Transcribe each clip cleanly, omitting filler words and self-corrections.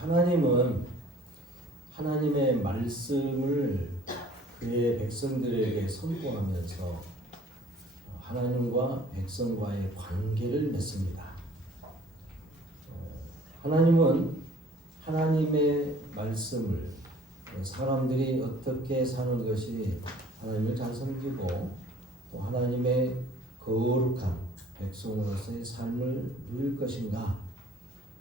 하나님은 하나님의 말씀을 그의 백성들에게 선포하면서 하나님과 백성과의 관계를 맺습니다. 하나님은 하나님의 말씀을 사람들이 어떻게 사는 것이 하나님을 잘 섬기고 또 하나님의 거룩한 백성으로서의 삶을 누릴 것인가,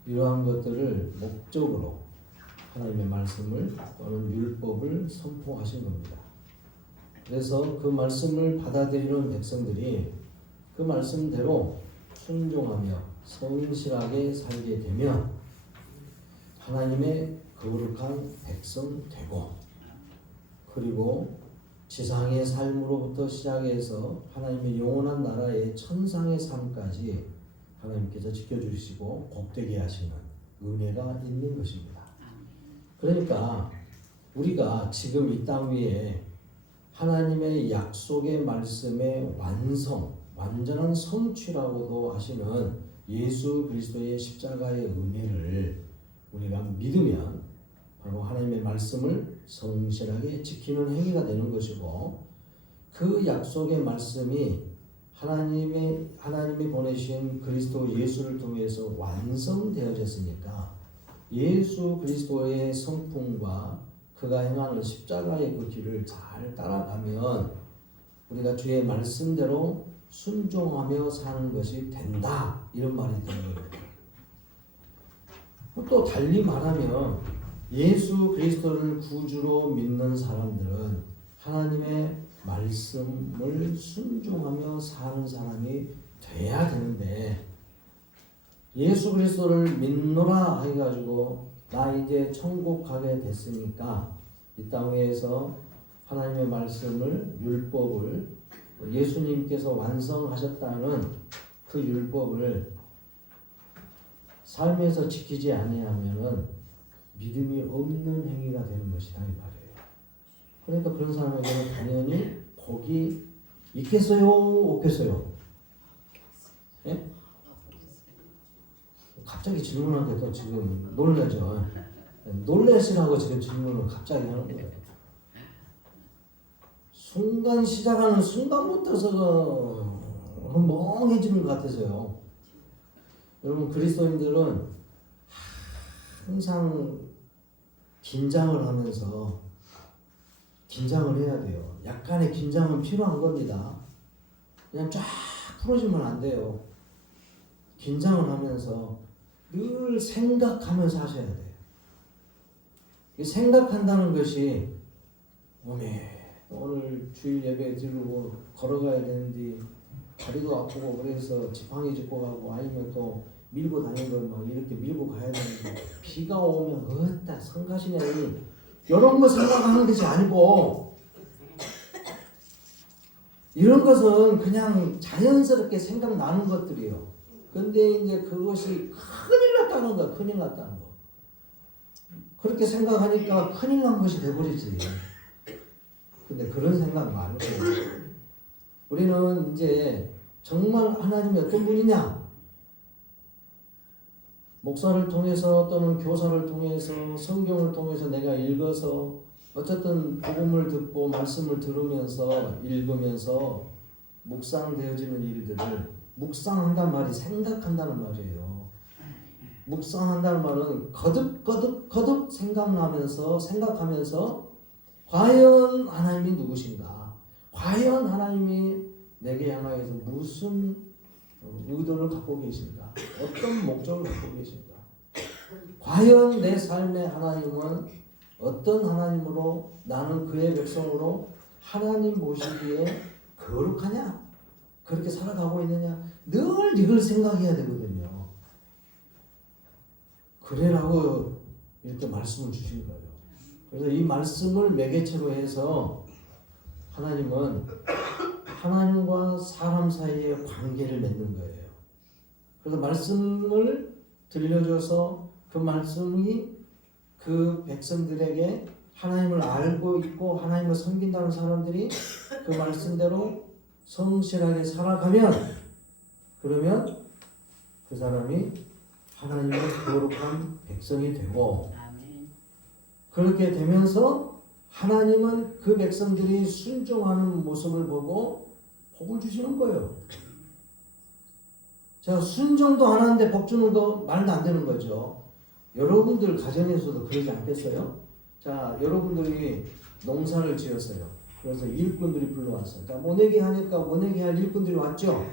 이러한 것들을 목적으로 하나님의 말씀을 또는 율법을 선포하신 겁니다. 그래서 그 말씀을 받아들이는 백성들이 그 말씀대로 순종하며 성실하게 살게 되면 하나님의 거룩한 백성 되고, 그리고 지상의 삶으로부터 시작해서 하나님의 영원한 나라의 천상의 삶까지 하나님께서 지켜주시고 복되게 하시는 은혜가 있는 것입니다. 그러니까 우리가 지금 이 땅 위에 하나님의 약속의 말씀의 완성, 완전한 성취라고도 하시는 예수 그리스도의 십자가의 은혜를 우리가 믿으면 바로 하나님의 말씀을 성실하게 지키는 행위가 되는 것이고, 그 약속의 말씀이 하나님이 보내신 그리스도 예수를 통해서 완성되어졌으니까 예수 그리스도의 성품과 그가 행하는 십자가의 그 길을 잘 따라가면 우리가 주의 말씀대로 순종하며 사는 것이 된다, 이런 말이 되는 거예요. 또 달리 말하면 예수 그리스도를 구주로 믿는 사람들은 하나님의 말씀을 순종하며 사는 사람이 돼야 되는데, 예수 그리스도를 믿노라 해가지고 나 이제 천국 가게 됐으니까 이 땅에서 하나님의 말씀을, 율법을 예수님께서 완성하셨다는 그 율법을 삶에서 지키지 아니하면은 믿음이 없는 행위가 되는 것이다, 이 말이에요. 그러니까 그런 사람에게는 당연히 복이 있겠어요, 없겠어요? 예? 갑자기 질문하는데도 지금 놀라죠. 놀래시라고 지금 질문을 갑자기 하는 거예요. 순간 시작하는 순간부터서 멍해지는 것 같아서요. 여러분, 그리스도인들은 항상 긴장을 하면서 긴장을 해야 돼요. 약간의 긴장은 필요한 겁니다. 그냥 쫙 풀어주면 안 돼요. 긴장을 하면서 늘 생각하면서 하셔야 돼요. 생각한다는 것이 오늘 주일 예배 드리고 걸어가야 되는데 다리도 아프고 그래서 지팡이 짚고 가고, 아니면 또 밀고 다니는 걸 막 이렇게 밀고 가야 되는데 비가 오면 어따 성가시네, 이런 거 생각하는 것이 아니고, 이런 것은 그냥 자연스럽게 생각나는 것들이에요. 근데 이제 그것이 큰일 났다는 거야, 큰일 났다는 거. 그렇게 생각하니까 큰일 난 것이 돼버리지. 근데 그런 생각 말고 우리는 이제 정말 하나님이 어떤 분이냐, 목사를 통해서 또는 교사를 통해서 성경을 통해서 내가 읽어서 어쨌든 복음을 듣고 말씀을 들으면서 읽으면서 묵상되어지는 일들을, 묵상한다는 말이 생각한다는 말이에요. 묵상한다는 말은 거듭 생각하면서 과연 하나님이 누구신가, 과연 하나님이 내게 향하여서 무슨 의도를 갖고 계신가, 어떤 목적을 갖고 계신가, 과연 내 삶의 하나님은 어떤 하나님으로, 나는 그의 백성으로 하나님 보시기에 거룩하냐, 그렇게 살아가고 있느냐, 늘 이걸 생각해야 되거든요. 그래라고 이렇게 말씀을 주신 거예요. 그래서 이 말씀을 매개체로 해서 하나님은 하나님과 사람 사이의 관계를 맺는 거예요. 그래서 말씀을 들려줘서 그 말씀이 그 백성들에게 하나님을 알고 있고 하나님을 섬긴다는 사람들이 그 말씀대로 성실하게 살아가면, 그러면 그 사람이 하나님의 거룩한 백성이 되고 그렇게 되면서 하나님은 그 백성들이 순종하는 모습을 보고 복을 주시는 거예요. 자, 순종도 안 하는데 복 주는 거 말도 안 되는 거죠. 여러분들 가정에서도 그러지 않겠어요? 자, 여러분들이 농사를 지었어요. 그래서 일꾼들이 불러왔어요. 자, 모내기 하니까 모내기 할 일꾼들이 왔죠.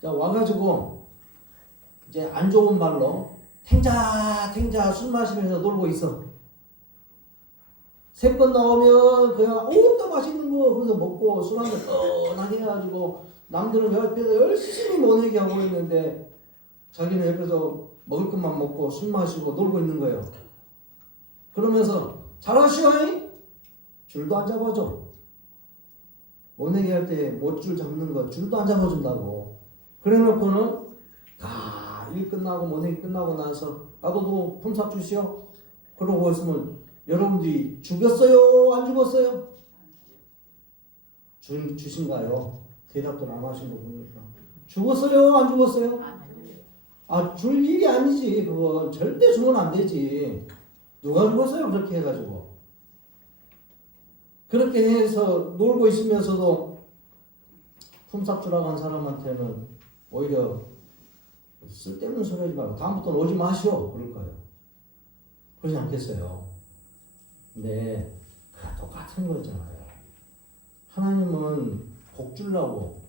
자, 와가지고 이제 안 좋은 말로 탱자 술 마시면서 놀고 있어. 세 번 나오면 그냥 또 맛있는 거 그래서 먹고 술 한잔 떠나게 해가지고 남들은 옆에서 열심히 모내기 하고 있는데 자기는 옆에서 먹을 것만 먹고 술 마시고 놀고 있는 거예요. 그러면서 잘하시오잉? 줄도 안 잡아줘. 모내기 할 때 못줄 잡는 거 줄도 안 잡아준다고. 그래 놓고는 일 끝나고 모내기 끝나고 나서 나도 품삯 주시오. 그러고 있으면 여러분들이 죽였어요? 안 죽었어요? 주신가요? 대답도 안 하신 거 보니까 죽었어요? 안 죽었어요? 줄 일이 아니지. 그건 절대 주면 안 되지. 누가 죽었어요? 그렇게 해가지고 그렇게 해서 놀고 있으면서도 품삯 주라고 한 사람한테는 오히려 쓸데없는 소리 하지 말고 다음부터는 오지 마시오 그럴 거예요. 그러지 않겠어요? 근데 그가 똑같은 거잖아요. 하나님은 복 주려고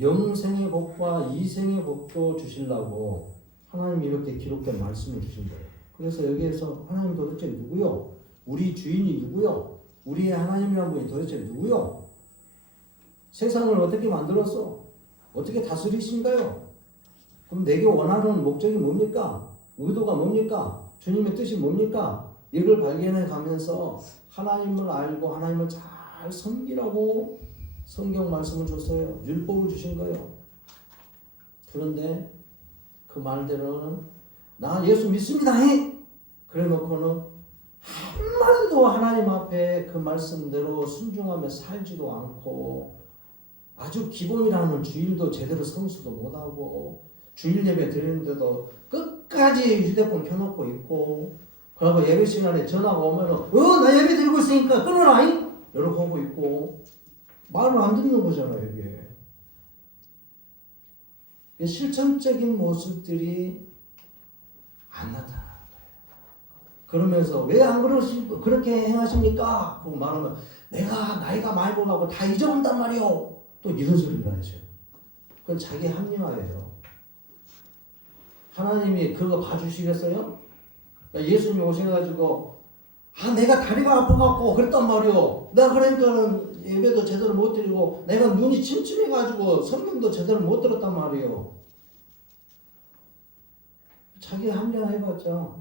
영생의 복과 이생의 복도 주시려고 하나님이 이렇게 기록된 말씀을 주신 거예요. 그래서 여기에서 하나님 도대체 누구요? 우리 주인이 누구요? 우리의 하나님이란 분이 도대체 누구요? 세상을 어떻게 만들었어? 어떻게 다스리신가요? 그럼 내게 원하는 목적이 뭡니까? 의도가 뭡니까? 주님의 뜻이 뭡니까? 이걸 발견해 가면서 하나님을 알고 하나님을 잘 섬기라고 성경 말씀을 줬어요. 율법을 주신 거예요. 그런데 그 말대로는 나 예수 믿습니다 해! 그래 놓고는 한마디도 하나님 앞에 그 말씀대로 순종하며 살지도 않고 아주 기본이라는 주일도 제대로 성수도 못하고 주일 예배 드리는데도 끝까지 휴대폰 켜놓고 있고 그리고 예배 시간에 전화가 오면은 나 예배 드리고 있으니까 끊어라 잉? 이렇게 하고 있고 말을 안 듣는 거잖아요. 이게 실천적인 모습들이 안 나타나는 거예요. 그러면서 왜 안 그렇게 행하십니까? 그거 말하면 내가 나이가 많이 먹어가고 다 잊어본단 말이오. 또 이런 소리를 하죠. 그건 자기 합리화예요. 하나님이 그거 봐주시겠어요? 예수님이 오셔가지고 내가 다리가 아파갖고 그랬단 말이오. 내가 그러니까는 예배도 제대로 못 드리고 내가 눈이 침침해가지고 성경도 제대로 못 들었단 말이오. 자기 합리화해봤자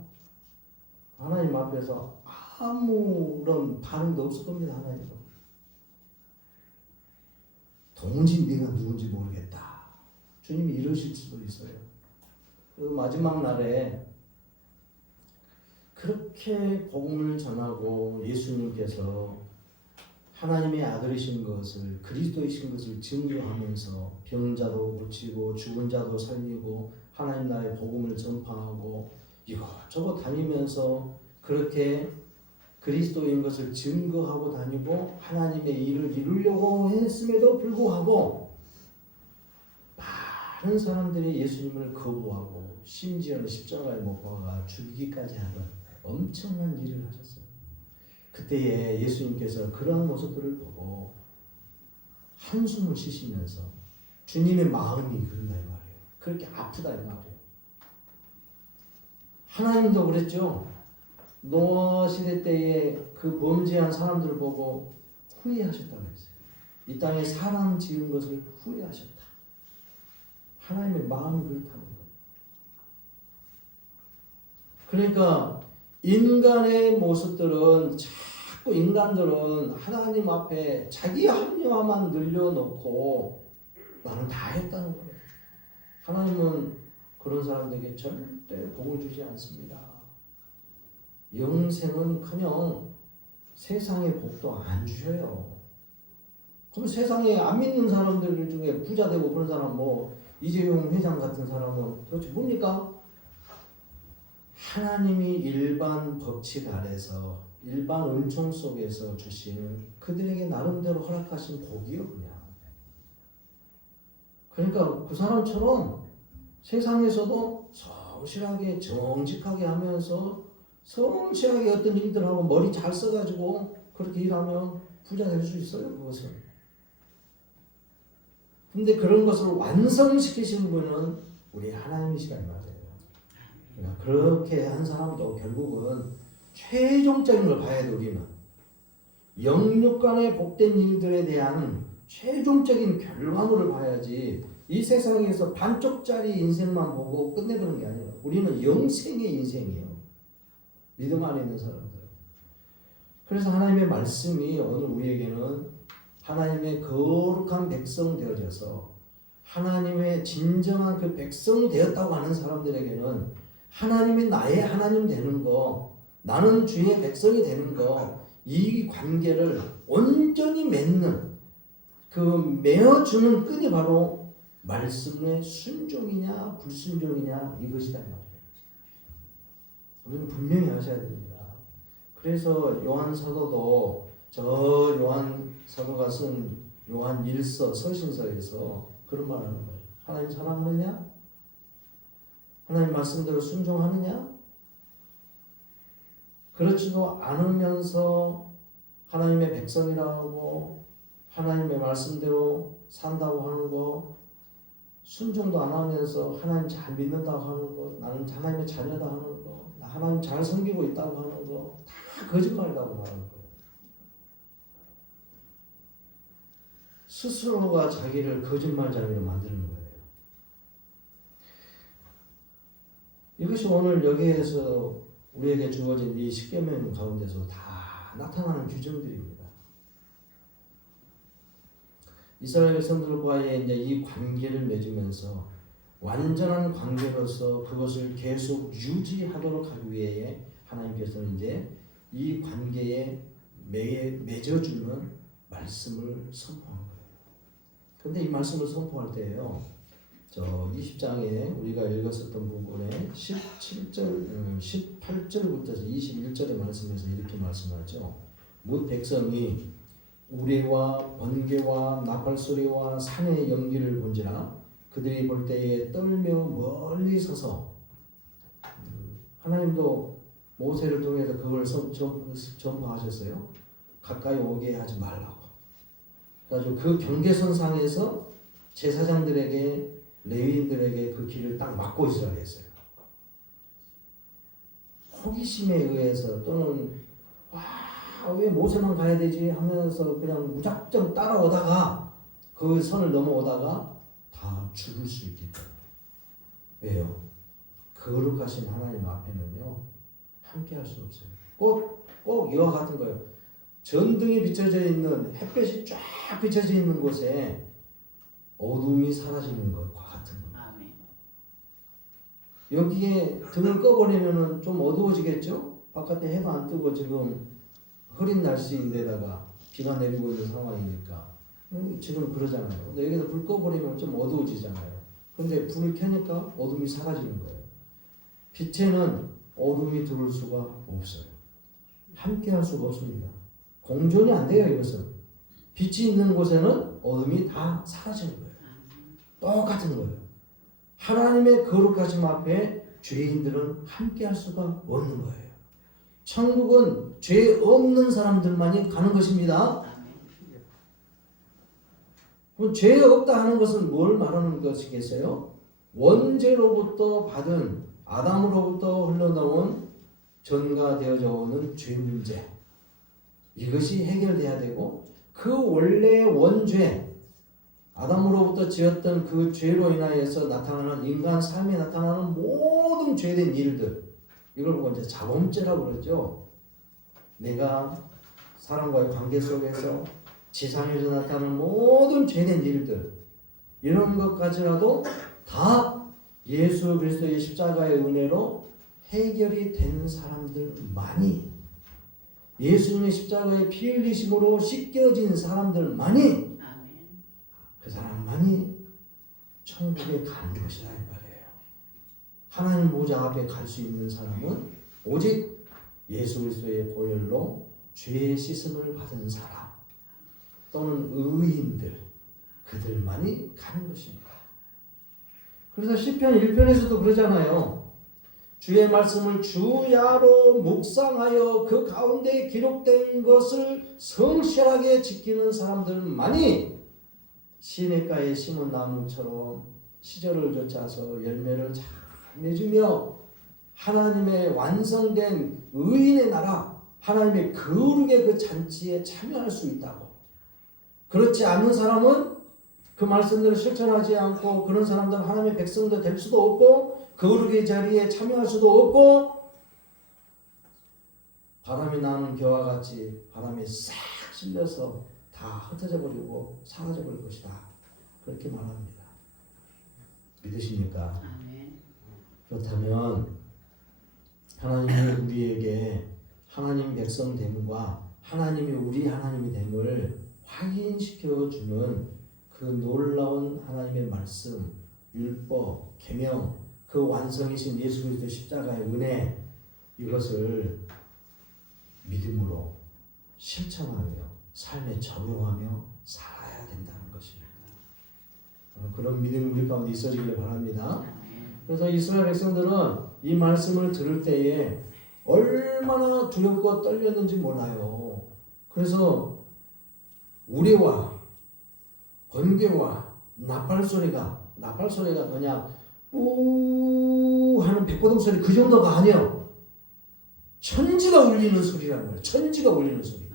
하나님 앞에서 아무런 반응도 없을 겁니다. 하나님도 동진 네가 누군지 모르겠다. 주님이 이러실 수도 있어요. 그 마지막 날에 그렇게 복음을 전하고 예수님께서 하나님의 아들이신 것을 그리스도이신 것을 증거하면서 병자도 고치고 죽은 자도 살리고 하나님 나라의 복음을 전파하고 이것저것 다니면서 그렇게 그리스도인 것을 증거하고 다니고 하나님의 일을 이루려고 했음에도 불구하고 많은 사람들이 예수님을 거부하고 심지어는 십자가에 못 박아 죽이기까지 하는 엄청난 일을 하셨어요. 그때에 예수님께서 그러한 모습들을 보고 한숨을 쉬시면서 주님의 마음이 그런다 이 말이에요. 그렇게 아프다 이 말이에요. 하나님도 그랬죠. 노아 시대 때에 그 범죄한 사람들을 보고 후회하셨다고 했어요. 이 땅에 사람 지은 것을 후회하셨다. 하나님의 마음이 그렇다는 거예요. 그러니까 인간의 모습들은 자꾸 인간들은 하나님 앞에 자기 합리화만 늘려놓고 나는 다 했다는 거예요. 하나님은 그런 사람들에게 절대 복을 주지 않습니다. 영생은커녕 세상의 복도 안 주셔요. 그럼 세상에 안 믿는 사람들 중에 부자 되고 그런 사람 이재용 회장 같은 사람은 도대체 뭡니까? 하나님이 일반 법칙 아래서 일반 은총 속에서 주시는 그들에게 나름대로 허락하신 복이요 그냥. 그러니까 그 사람처럼 세상에서도 성실하게 정직하게 하면서 성실하게 어떤 일들하고 머리 잘 써가지고 그렇게 일하면 부자 될 수 있어요 그것은. 근데 그런 것을 완성시키신 분은 우리 하나님이시란 말이에요. 그러니까 그렇게 한 사람도 결국은 최종적인 걸 봐야 돼. 우리는 영육간의 복된 일들에 대한 최종적인 결과물을 봐야지 이 세상에서 반쪽짜리 인생만 보고 끝내버리는 게 아니에요. 우리는 영생의 인생이에요. 믿음 안에 있는 사람들. 그래서 하나님의 말씀이 오늘 우리에게는 하나님의 거룩한 백성 되어져서 하나님의 진정한 그 백성 되었다고 하는 사람들에게는 하나님이 나의 하나님 되는 거, 나는 주의 백성이 되는 거, 이 관계를 온전히 맺는 그 메어주는 끈이 바로 말씀의 순종이냐 불순종이냐 이것이다 말이에요. 우리는 분명히 하셔야 됩니다. 그래서 요한 사도도 저 요한 사도가 쓴 요한 1서 서신서에서 그런 말을 하는 거예요. 하나님 사랑하느냐? 하나님 말씀대로 순종하느냐? 그렇지도 않으면서 하나님의 백성이라고 하나님의 말씀대로 산다고 하는 거, 순종도 안 하면서 하나님 잘 믿는다고 하는 거, 나는 하나님의 자녀다 하는 거, 나 하나님 잘 섬기고 있다고 하는 거, 다 거짓말이라고 말하는 거예요. 스스로가 자기를 거짓말쟁이로 만드는 거예요. 이것이 오늘 여기에서 우리에게 주어진 이 십계명 가운데서 다 나타나는 규정들입니다. 이스라엘 백성들과의 이제 이 관계를 맺으면서 완전한 관계로서 그것을 계속 유지하도록 하기 위해 하나님께서는 이제 이 관계에 맺어주는 말씀을 선포한 거예요. 근데 이 말씀을 선포할 때요, 저 20장에 우리가 읽었었던 부분에 18절부터 21절의 말씀에서 이렇게 말씀하죠. 뭇 백성이 우레와 번개와 나팔소리와 산의 연기를 본지라 그들이 볼 때에 떨며 멀리 서서, 하나님도 모세를 통해서 그걸 전파하셨어요. 가까이 오게 하지 말라고. 그래가지고 그 경계선상에서 제사장들에게 레위인들에게 그 길을 딱 막고 있어야 했어요. 호기심에 의해서 또는 왜 모세만 가야 되지 하면서 그냥 무작정 따라오다가 그 선을 넘어오다가 다 죽을 수 있기 때문에. 왜요? 거룩하신 하나님 앞에는요 함께 할 수 없어요. 꼭 이와 같은 거예요. 전등이 비춰져 있는, 햇볕이 쫙 비춰져 있는 곳에 어둠이 사라지는 것과 같은 겁니다. 아멘. 여기에 등을 꺼버리면 좀 어두워지겠죠? 바깥에 해가 안 뜨고 지금 흐린 날씨인데다가 비가 내리고 있는 상황이니까 지금 그러잖아요. 근데 여기서 불 꺼버리면 좀 어두워지잖아요. 근데 불을 켜니까 어둠이 사라지는 거예요. 빛에는 어둠이 들어올 수가 없어요. 함께 할 수가 없습니다. 공존이 안 돼요. 이것은 빛이 있는 곳에는 어둠이 다 사라지는 거예요. 똑같은 거예요. 하나님의 거룩하심 앞에 죄인들은 함께 할 수가 없는 거예요. 천국은 죄 없는 사람들만이 가는 것입니다. 그럼 죄 없다 하는 것은 뭘 말하는 것이겠어요? 원죄로부터 받은, 아담으로부터 흘러나온 전가되어져 오는 죄 문제, 이것이 해결돼야 되고, 그 원래 원죄, 아담으로부터 지었던 그 죄로 인하여서 나타나는 인간 삶에 나타나는 모든 죄된 일들, 이걸 보고 이제 자범죄라고 그러죠. 내가 사람과의 관계 속에서 지상에서 나타나는 모든 죄된 일들, 이런 것까지라도 다 예수 그리스도의 십자가의 은혜로 해결이 된 사람들만이, 예수님의 십자가의 피 흘리심으로 씻겨진 사람들만이, 그 사람만이 천국에 가는 것이라 이 말이에요. 하나님 보좌 앞에 갈 수 있는 사람은 오직 예수 그리스도의 보혈로 죄의 씻음을 받은 사람 또는 의인들, 그들만이 가는 것입니다. 그래서 시편 1편에서도 그러잖아요. 주의 말씀을 주야로 묵상하여 그 가운데 기록된 것을 성실하게 지키는 사람들만이 시냇가에 심은 나무처럼 시절을 쫓아서 열매를 잘 맺으며 하나님의 완성된 의인의 나라, 하나님의 거룩의 그 잔치에 참여할 수 있다고. 그렇지 않는 사람은 그 말씀들을 실천하지 않고 그런 사람들은 하나님의 백성도 될 수도 없고 거룩의 자리에 참여할 수도 없고 바람이 나는 겨와 같이 바람에 싹 실려서 다 흩어져 버리고 사라져 버릴 것이다. 그렇게 말합니다. 믿으십니까? 그렇다면 하나님이 우리에게 하나님 백성 됨과 하나님이 우리 하나님이 됨을 확인시켜주는 그 놀라운 하나님의 말씀, 율법, 계명, 그 완성이신 예수 그리스도 십자가의 은혜, 이것을 믿음으로 실천하며 삶에 적용하며 살아야 된다는 것입니다. 그런 믿음이 우리 가운데 있어지기를 바랍니다. 그래서 이스라엘 백성들은 이 말씀을 들을 때에 얼마나 두렵고 떨렸는지 몰라요. 그래서 우레와 번개와 나팔 소리가 그냥 우 하는 백고동 소리 그 정도가 아니에요. 천지가 울리는 소리라는 거예요. 천지가 울리는 소리.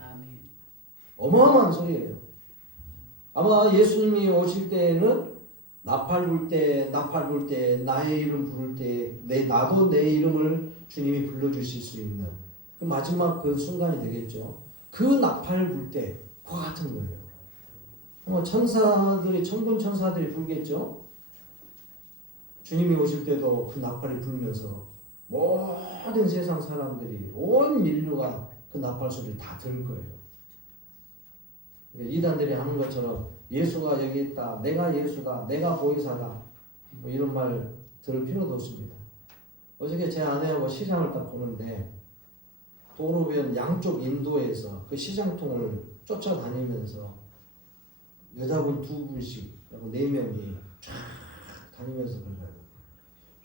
어마어마한 소리예요. 아마 예수님이 오실 때에는 나팔 불 때 나의 이름 부를 때 나도 내 이름을 주님이 불러주실 수 있는 그 마지막 그 순간이 되겠죠. 그 나팔 불 때 그와 같은 거예요. 천사들이 천군 천사들이 불겠죠. 주님이 오실 때도 그 나팔이 불면서 모든 세상 사람들이 온 인류가 그 나팔 소리를 다 들을 거예요. 그러니까 이단들이 하는 것처럼 예수가 여기 있다, 내가 예수다, 내가 보혜사다, 뭐 이런 말 들을 필요도 없습니다. 어저께 제 아내하고 시장을 딱 보는데 도로변 양쪽 인도에서 그 시장통을 쫓아다니면서 여자분 2분씩, 4명이 쫙 다니면서 그래요.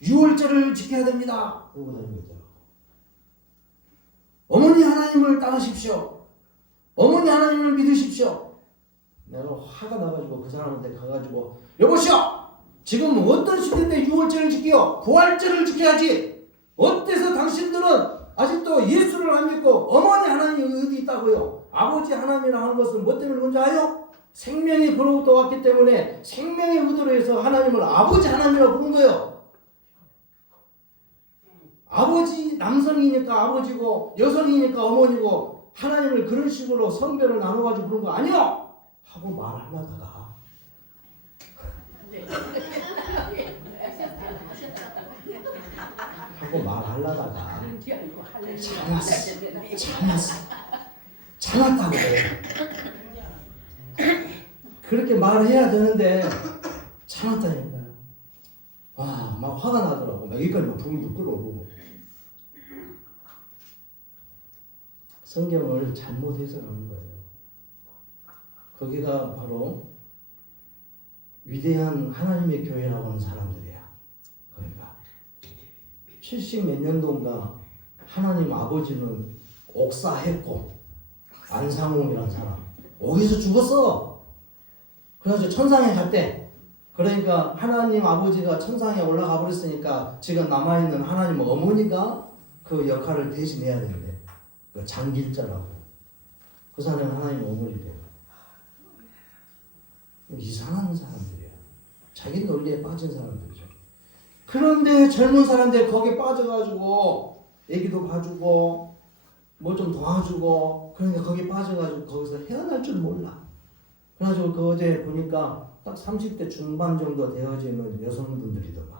6월절을 지켜야 됩니다. 그러고 다니고 있더라고. 어머니 하나님을 따르십시오. 어머니 하나님을 믿으십시오. 내가 화가 나가지고 그 사람한테 가가지고 여보시오! 지금 어떤 시대인데 6월절을 지켜요? 부활절을 지켜야지. 어때서 당신들은 아직도 예수를 안 믿고 어머니 하나님이 어디 있다고요? 아버지 하나님이라 하는 것은 뭐 때문에 그런지 아요? 생명이 그로부터 왔기 때문에 생명의 의도로 해서 하나님을 아버지 하나님이라고 부른 거예요. 아버지 남성이니까 아버지고 여성이니까 어머니고 하나님을 그런 식으로 성별을 나눠가지고 부른 거 아니요? 하고 말하려다가 참았다고 그렇게 말해야 되는데 참았다니까. 와, 막 화가 나더라고. 막 여기까지 막 불도 끌어오르고. 성경을 잘못 해석하는 거예요. 거기가 바로 위대한 하나님의 교회라고 하는 사람들이야. 그러니까 70 몇 년도인가 하나님 아버지는 옥사했고 안상홍이라는 사람 어디서 죽었어. 그래가지고 천상에 갔대. 그러니까 하나님 아버지가 천상에 올라가 버렸으니까 지금 남아있는 하나님 어머니가 그 역할을 대신해야 되는데 그 장길자라고 그 사람은 하나님 어머니래요. 이상한 사람들이야. 자기 논리에 빠진 사람들이죠. 그런데 젊은 사람들 거기에 빠져가지고 애기도 봐주고 뭐 좀 도와주고 그러니까 거기에 빠져가지고 거기서 헤어날 줄 몰라. 그래가지고 그 어제 보니까 딱 30대 중반 정도 되어지는 여성분들이더만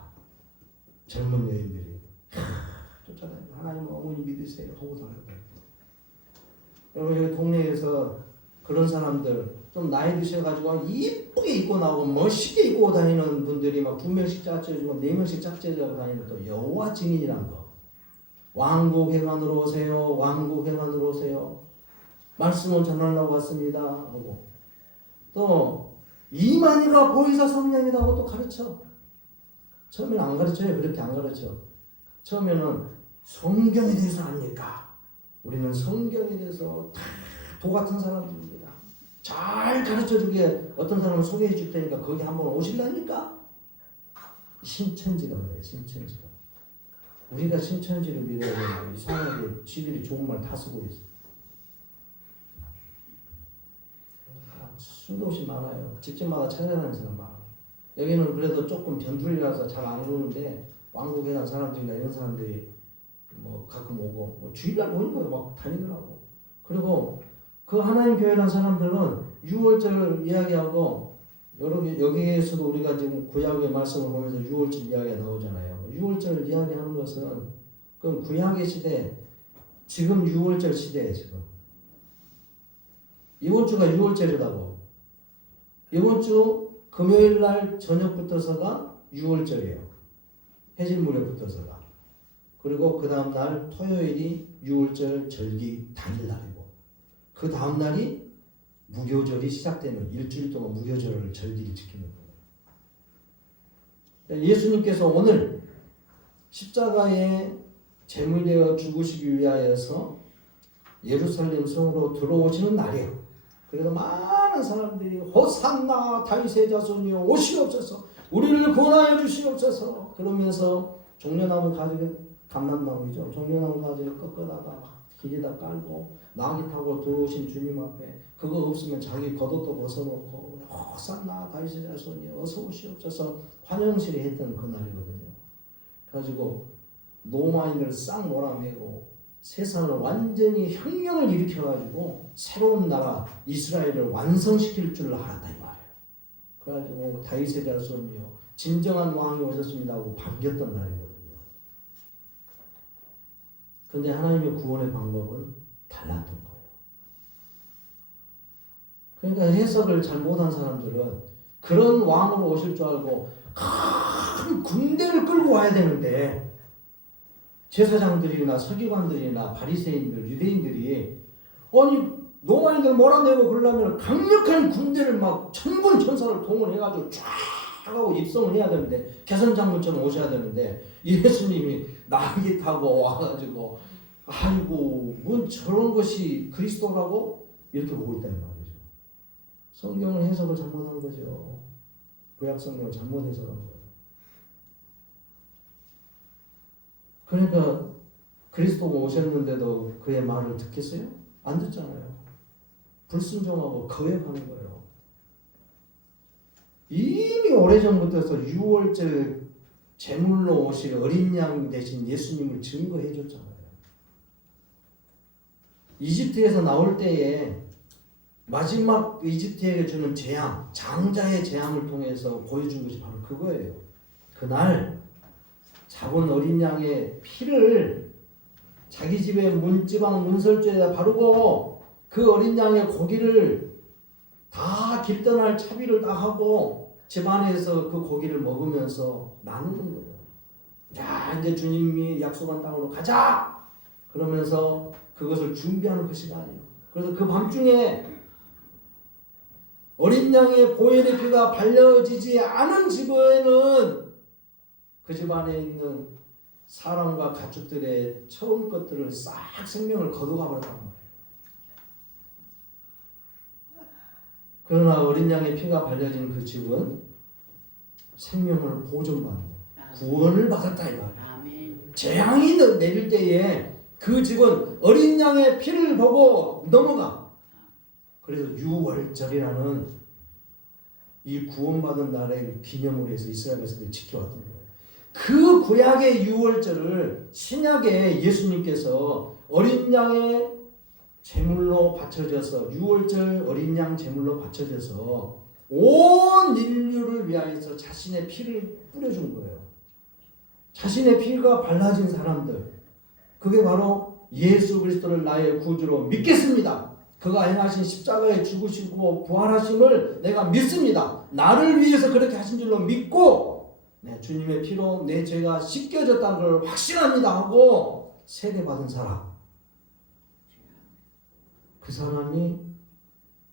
젊은 여인들이 쫓아다니고 하나님 어머니 믿으세요 하고 다니고. 여러분 여기 동네에서 그런 사람들 좀 나이 드셔가지고 이쁘게 입고 나오고 멋있게 입고 다니는 분들이 막 2명씩 짝지어주고 4명씩 짝지어주고 다니는 또 여호와 증인이란 거. 왕국 회관으로 오세요. 왕국 회관으로 오세요. 말씀을 전하려고 왔습니다. 하고 또 이만희가 보혜사 성령이라고 또 가르쳐. 처음에는 안 가르쳐요. 그렇게 안 가르쳐. 처음에는 성경에 대해서 아니까. 우리는 성경에 대해서 다 도 같은 사람들입니다. 잘 가르쳐주게 어떤 사람을 소개해 줄 테니까 거기 한번 오실라니까. 신천지가 그래요. 신천지가. 우리가 신천지를 믿어야 이상하게 지들이 좋은 말 다 쓰고 있어. 수도 없이 많아요. 집집마다 찾아다니는 사람 많아. 여기는 그래도 조금 변두리라서 잘 안 오는데 왕국에 간 사람들이나 이런 사람들이 뭐 가끔 오고 뭐 주일날 오니까 막 다니더라고. 그리고 그 하나님 교회란 사람들은 6월절 이야기하고 여기에서도 우리가 지금 구약의 말씀을 보면서 6월절 이야기가 나오잖아요. 6월절 이야기하는 것은 그럼 구약의 시대, 지금 6월절 시대에 지금 이번 주가 6월절이라고. 이번 주 금요일 날 저녁부터서가 6월절이에요. 해질 무렵부터서가. 그리고 그 다음 날 토요일이 6월절 절기 당일날이고 그 다음 날이 무교절이 시작되는 일주일 동안 무교절을 절기를 지키는 거예요. 예수님께서 오늘 십자가에 제물되어 죽으시기 위하여서 예루살렘 성으로 들어오시는 날이에요. 그래서 많은 사람들이 호산나 다윗의 자손이여 오시옵소서 우리를 구원하여 주시옵소서 그러면서 종려나무 가지고 감람나무이죠. 종려나무 가지고 꺾어다가 길에다 깔고 나귀 타고 들어오신 주님 앞에 그거 없으면 자기 겉옷도 벗어놓고 호산나 다윗의 자손이여 어서 오시옵소서 환영시를 했던 그날이거든요. 그래가지고 로마인을 싹 몰아내고 세상을 완전히 혁명을 일으켜가지고 새로운 나라 이스라엘을 완성시킬 줄 알았다 이 말이에요. 그래가지고 다윗의 자손이요 진정한 왕이 오셨습니다 하고 반겼던 날이거든요. 근데 하나님의 구원의 방법은 달랐던 거예요. 그러니까 해석을 잘못한 사람들은 그런 왕으로 오실 줄 알고 큰 군대를 끌고 와야 되는데 제사장들이나 서기관들이나 바리새인들, 유대인들이 아니 로마인들 몰아내고 그러려면 강력한 군대를 막 천군 천사를 동원해가지고 쫙 하고 입성을 해야 되는데 개선장군처럼 오셔야 되는데 예수님이 나귀 타고 와가지고 아이고 뭔 저런 것이 그리스도라고 이렇게 보고 있다는 말이죠. 성경을 해석을 잘못한 거죠. 구약 성경을 잘못 해석한 거예요. 그러니까 그리스도가 오셨는데도 그의 말을 듣겠어요? 안 듣잖아요. 불순종하고 거역하는 거예요. 이미 오래전부터 6월절 제물로 오실 어린 양 대신 예수님을 증거해 줬잖아요. 이집트에서 나올 때에 마지막 이집트에게 주는 재앙, 장자의 재앙을 통해서 보여준 것이 바로 그거예요. 그날 잡은 어린 양의 피를 자기 집의 문지방 문설주에다 바르고 그 어린 양의 고기를 다 길떠날 차비를 다 하고 집안에서 그 고기를 먹으면서 나누는 거예요. 자 이제 주님이 약속한 땅으로 가자! 그러면서 그것을 준비하는 그 시간이에요. 그래서 그 밤중에 어린 양의 보혈의 피가 발려지지 않은 집에는 그 집안에 있는 사람과 가축들의 처음 것들을 싹 생명을 거두가 버렸단 말이에요. 그러나 어린 양의 피가 발려진 그 집은 생명을 보존받는 구원을 받았다 이 말이에요. 재앙이 내릴 때에 그 집은 어린 양의 피를 보고 넘어가. 그래서 6월절이라는 이 구원받은 날의 기념으로 해서 이스라엘 백성들이 지켜왔던 거예요. 그 구약의 6월절을 신약의 예수님께서 어린 양의 제물로 바쳐져서 6월절 어린 양 제물로 바쳐져서 온 인류를 위하여서 자신의 피를 뿌려준 거예요. 자신의 피가 발라진 사람들, 그게 바로 예수 그리스도를 나의 구주로 믿겠습니다. 그가 행하신 십자가에 죽으시고 부활하심을 내가 믿습니다. 나를 위해서 그렇게 하신 줄로 믿고 주님의 피로 내 죄가 씻겨졌다는 걸 확신합니다 하고 세례받은 사람, 그 사람이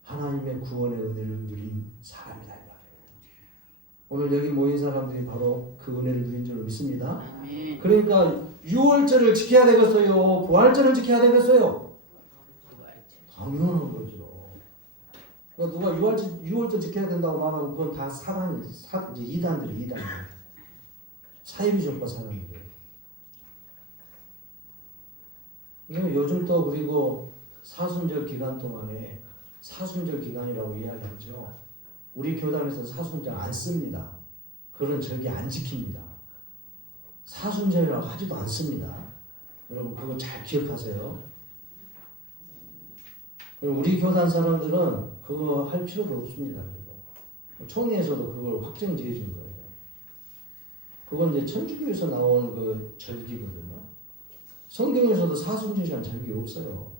하나님의 구원의 은혜를 누린 사람이다 이 말이에요. 오늘 여기 모인 사람들이 바로 그 은혜를 누린 줄로 믿습니다. 아멘. 그러니까 유월절을 지켜야 되겠어요? 부활절을 지켜야 되겠어요? 당연한 거죠. 그러니까 누가 유월절 지켜야 된다고 말하면 그건 다 이제 이단들이 사이비종파 사람들이에요. 요즘 또 그리고 사순절 기간 동안에 사순절 기간이라고 이야기하죠. 우리 교단에서 사순절 안 씁니다. 그런 절기 안 지킵니다. 사순절이라고 하지도 않습니다. 여러분 그거 잘 기억하세요. 우리 교단 사람들은 그거 할 필요도 없습니다. 총회에서도 그걸 확정지어 준 거예요. 그건 이제 천주교에서 나온 그 절기거든요. 성경에서도 사순절이라는 절기 없어요.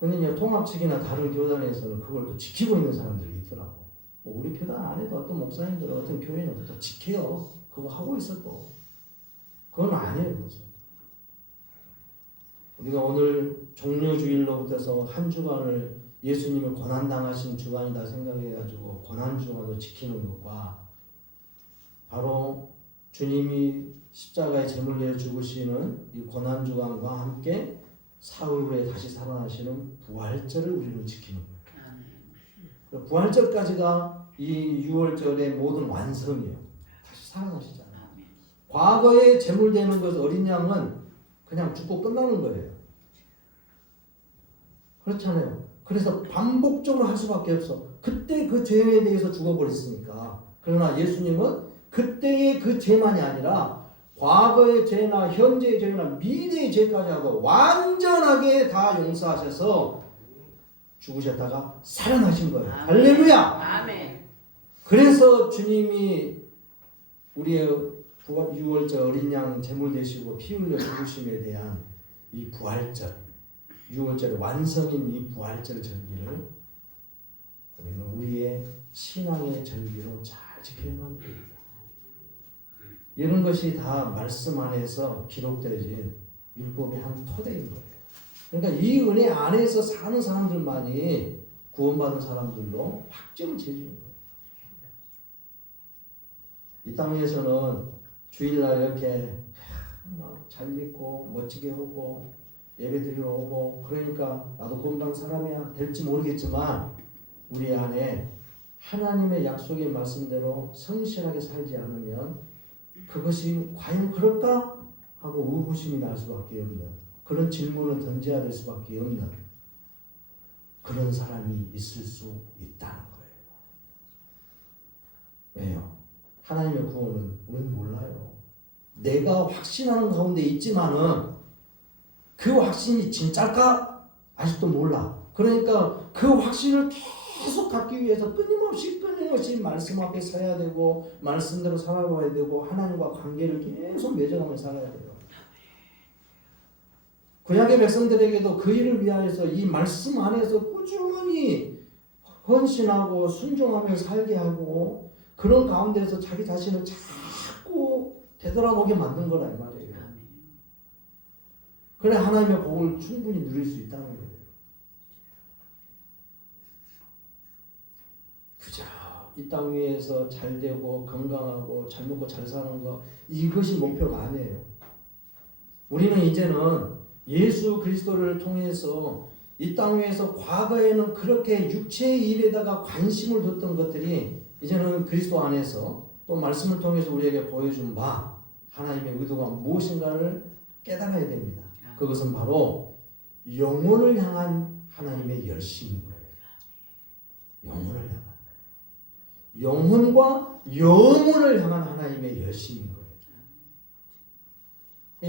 근데 통합 측이나 다른 교단에서는 그걸 또 지키고 있는 사람들이 있더라고. 뭐 우리 교단 안에도 어떤 목사님들 어떤 교회는 또 지켜요. 그거 하고 있어도 그건 아니에요. 그것은. 우리가 오늘 종료주일로부터서 한 주간을 예수님을 고난당하신 주간이다 생각해가지고 고난주간도 지키는 것과 바로 주님이 십자가에 제물 내어 죽으시는 이 고난주간과 함께 사흘 후에 다시 살아나시는 부활절을 우리는 지키는 거예요. 부활절까지가 이 유월절의 모든 완성이에요. 다시 살아나시잖아요. 과거에 제물되는 것 어린 양은 그냥 죽고 끝나는 거예요. 그렇잖아요. 그래서 반복적으로 할 수밖에 없어. 그때 그 죄에 대해서 죽어버렸으니까. 그러나 예수님은 그때의 그 죄만이 아니라 과거의 죄나 현재의 죄나 미래의 죄까지 하고 완전하게 다 용서하셔서 죽으셨다가 살아나신 거예요. 아멘. 할렐루야. 아멘. 그래서 주님이 우리의 유월절 어린 양 제물 되시고 피 흘려 죽으심에 대한 이 부활절, 유월절의 완성인 이 부활절 절기를 우리는 우리의 신앙의 절기로 잘 지켜야만 합니다. 이런 것이 다 말씀 안에서 기록되어진 율법의 한 토대인 거예요. 그러니까 이 은혜 안에서 사는 사람들만이 구원받은 사람들로 확정을 지어주는 거예요. 이 땅에서는 주일날 이렇게 잘 믿고 멋지게 오고 예배드리러 오고 그러니까 나도 구원받은 사람이야 될지 모르겠지만 우리 안에 하나님의 약속의 말씀대로 성실하게 살지 않으면 그것이 과연 그럴까? 하고 의구심이 날 수밖에 없는 그런 질문을 던져야 될 수밖에 없는 그런 사람이 있을 수 있다는 거예요. 왜요? 하나님의 구원은 우리는 몰라요. 내가 확신하는 가운데 있지만은 그 확신이 진짜일까? 아직도 몰라. 그러니까 그 확신을 계속 갖기 위해서 끊임없이 말씀 앞에 서야 되고 말씀대로 살아가야 되고 하나님과 관계를 계속 맺어가며 살아야 돼요. 구약의 백성들에게도 그 일을 위하여서 이 말씀 안에서 꾸준히 헌신하고 순종하며 살게 하고 그런 가운데서 자기 자신을 자꾸 되돌아보게 만든 거라 이 말이에요. 그래 하나님의 복을 충분히 누릴 수 있다는 거예요. 그저 이 땅 위에서 잘 되고 건강하고 잘 먹고 잘 사는 거 이것이 목표가 아니에요. 우리는 이제는 예수 그리스도를 통해서 이 땅 위에서 과거에는 그렇게 육체의 일에다가 관심을 뒀던 것들이 이제는 그리스도 안에서 또 말씀을 통해서 우리에게 보여준 바 하나님의 의도가 무엇인가를 깨달아야 됩니다. 그것은 바로 영혼을 향한 하나님의 열심인 거예요. 영혼을 향한 영혼과 영혼을 향한 하나님의 열심인 거예요.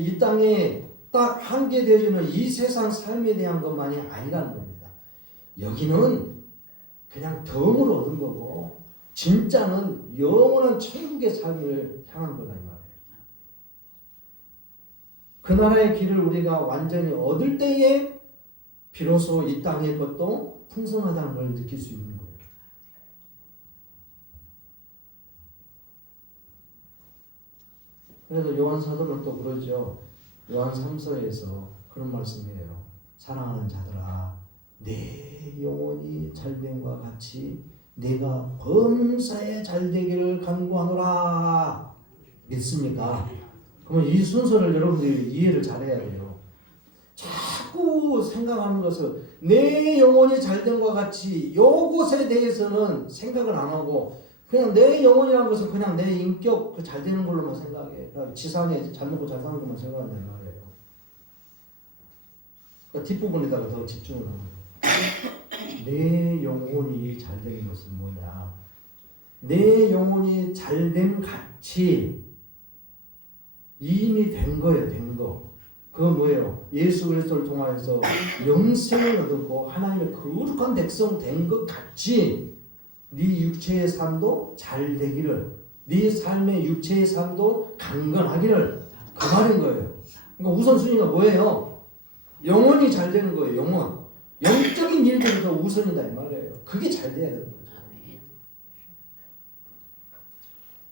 이 땅에 딱 한계되어지는 이 세상 삶에 대한 것만이 아니라는 겁니다. 여기는 그냥 덤으로 얻은 거고 진짜는 영원한 천국의 삶을 향한 거다 이 말이에요. 그 나라의 길을 우리가 완전히 얻을 때에 비로소 이 땅의 것도 풍성하다는 걸 느낄 수 있는 거예요. 그래서 요한 사도는 또 그러죠. 요한 3서에서 그런 말씀이에요. 사랑하는 자들아, 내 영혼이 잘됨과 같이 내가 범사에 잘되기를 간구하노라. 믿습니까? 그러면 이 순서를 여러분들이 이해를 잘해야 돼요. 자꾸 생각하는 것을 내 영혼이 잘됨과 같이 요것에 대해서는 생각을 안 하고 그냥 내 영혼이라는 것은 그냥 내 인격 그 잘 되는 걸로만 생각해. 그러니까 지상에 잘 먹고 잘 사는 것만 생각한다는 말이에요. 그러니까 뒷부분에다가 더 집중을 하는 거예요. 내 영혼이 잘 되는 것은 뭐냐? 내 영혼이 잘됨 같이 이미 된 거예요. 된 거. 그건 뭐예요? 예수 그리스도를 통하여서 영생을 얻었고 하나님의 거룩한 백성 된 것 같이 네 육체의 삶도 잘 되기를, 네 삶의 육체의 삶도 강건하기를 그 말인 거예요. 그러니까 우선순위가 뭐예요? 영혼이 잘 되는 거예요. 영혼. 영적인 일들이 더 우선이다 이 말이에요. 그게 잘 돼야 되는 거죠.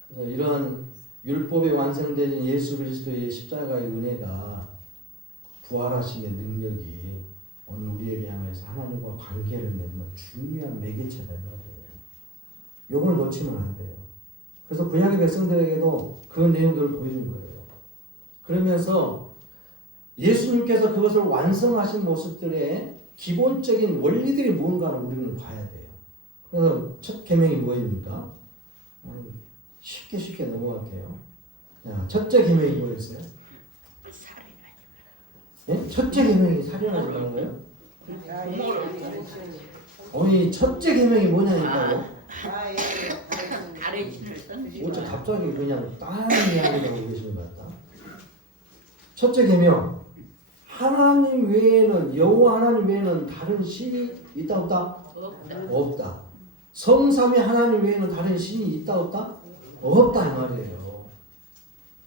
그래서 이런 율법에 완성된 예수 그리스도의 십자가의 은혜가 부활하심의 능력이 오늘 우리에게 향해서 하나님과 관계를 맺는 중요한 매개체다 이 말이에요. 요걸 놓치면 안 돼요. 그래서 구약의 백성들에게도 그 내용들을 보여준 거예요. 그러면서 예수님께서 그것을 완성하신 모습들의 기본적인 원리들이 무언가를 우리는 봐야 돼요. 그래서 첫 계명이 뭐입니까? 쉽게 넘어갈게요. 자, 첫째 계명이 뭐였어요? 예? 첫째 계명이 살인하지 말라는 거예요? 아니 첫째 계명이 뭐냐니까요? 어째 갑자기 그냥 다른 이야기를 하고 계시는 것 같다. 첫째 계명, 하나님 외에는, 여호와 하나님 외에는 다른 신이 있다 없다? 없다. 성삼위 하나님 외에는 다른 신이 있다 없다? 없다 이 말이에요.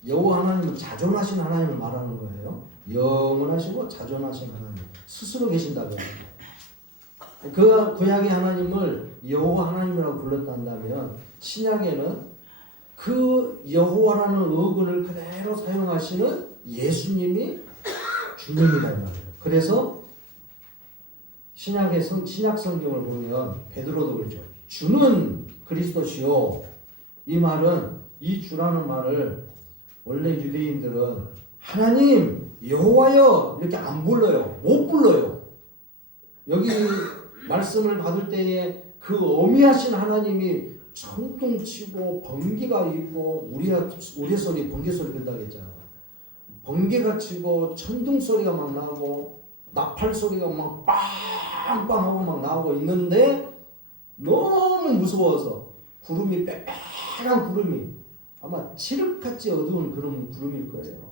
여호와 하나님은 자존하신 하나님을 말하는 거예요. 영원하시고 자존하신 하나님, 스스로 계신다고요. 그 구약의 하나님을 여호와 하나님이라고 불렀단다면 신약에는 그 여호와라는 어근을 그대로 사용하시는 예수님이 주님이란 말이에요. 그래서 신약 성경을 보면 베드로도 그렇죠. 주는 그리스도시요. 이 말은, 이 주라는 말을 원래 유대인들은 하나님 여호와여 이렇게 안 불러요. 못 불러요. 여기 말씀을 받을 때에 그 어미하신 하나님이 천둥치고 번개가 있고 우리 소리 번개 소리 된다고 했잖아. 번개가 치고 천둥 소리가 막 나고 나팔 소리가 막 빵빵하고 막 나오고 있는데 너무 무서워서 구름이 빽빽한 구름이 아마 칠흑같이 어두운 그런 구름일 거예요.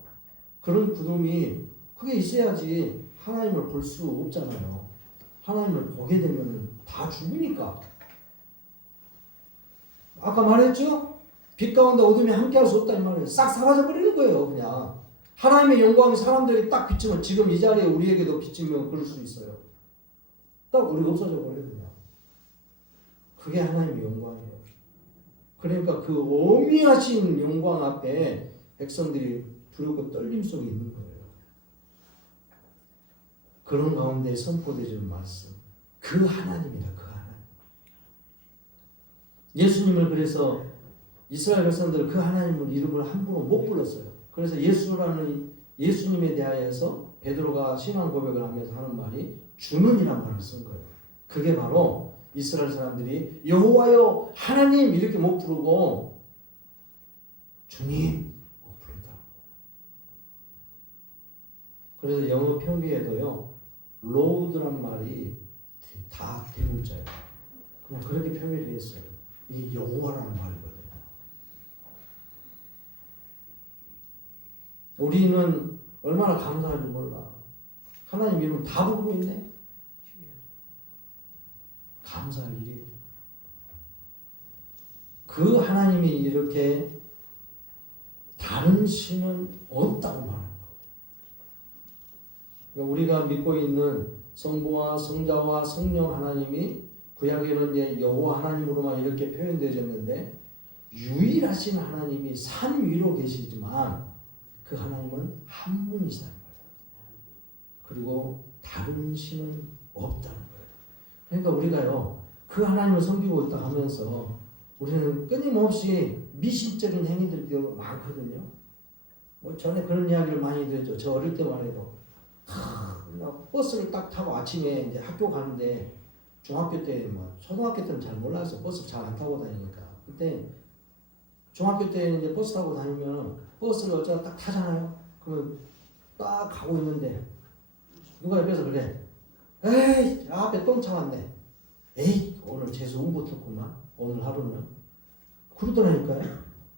그런 구름이 그게 있어야지 하나님을 볼 수 없잖아요. 하나님을 보게 되면 다 죽으니까. 아까 말했죠? 빛 가운데 어둠이 함께할 수 없다 이 말이에요. 싹 사라져 버리는 거예요. 그냥 하나님의 영광이 사람들이 딱 비치면, 지금 이 자리에 우리에게도 비치면 그럴 수 있어요. 딱 우리가 없어져 버려요. 그냥 그게 하나님의 영광이에요. 그러니까 그 어미하신 영광 앞에 백성들이 두렵고 떨림 속에 있는 거예요. 그런 가운데 선포되는 말씀, 그 하나님이다. 그 하나님. 예수님을 그래서 이스라엘 백성들 그 하나님을 이름을 함부로 못 불렀어요. 그래서 예수라는 예수님에 대하여서 베드로가 신앙 고백을 하면서 하는 말이 주는이라는 말을 쓴 거예요. 그게 바로 이스라엘 사람들이 여호와여 하나님 이렇게 못 부르고 주님 못 부르다. 그래서 영어 표기에도요 로드란 말이 다 대문자예요. 그냥 그렇게 표기를 했어요. 이게 여호와라는 말이거든요. 우리는 얼마나 감사할 줄 몰라. 하나님 이름 다 부르고 있네. 감사할 일이에요. 그 하나님이 이렇게 다른 신은 없다고 말하는 거예요. 그러니까 우리가 믿고 있는 성부와 성자와 성령 하나님이 구약에는 이제 여호와 하나님으로만 이렇게 표현되어졌는데 유일하신 하나님이 산 위로 계시지만 그 하나님은 한 분이시다는 거예요. 그리고 다른 신은 없다는 거예요. 그러니까 우리가요 그 하나님을 섬기고 있다 하면서 우리는 끊임없이 미신적인 행위들이 많거든요. 뭐 전에 그런 이야기를 많이 들었죠. 저 어릴 때만 해도 버스를 딱 타고 아침에 이제 학교 가는데 중학교 때 뭐 초등학교 때는 잘 몰랐어. 버스 잘 안 타고 다니니까. 그때 중학교 때 이제 버스 타고 다니면 버스를 어쩌다 딱 타잖아요. 그러면 딱 가고 있는데 누가 옆에서 그래. 에이 앞에 똥 차왔네. 에이 오늘 재수 운 붙었구만. 오늘 하루는 그러더라니까요.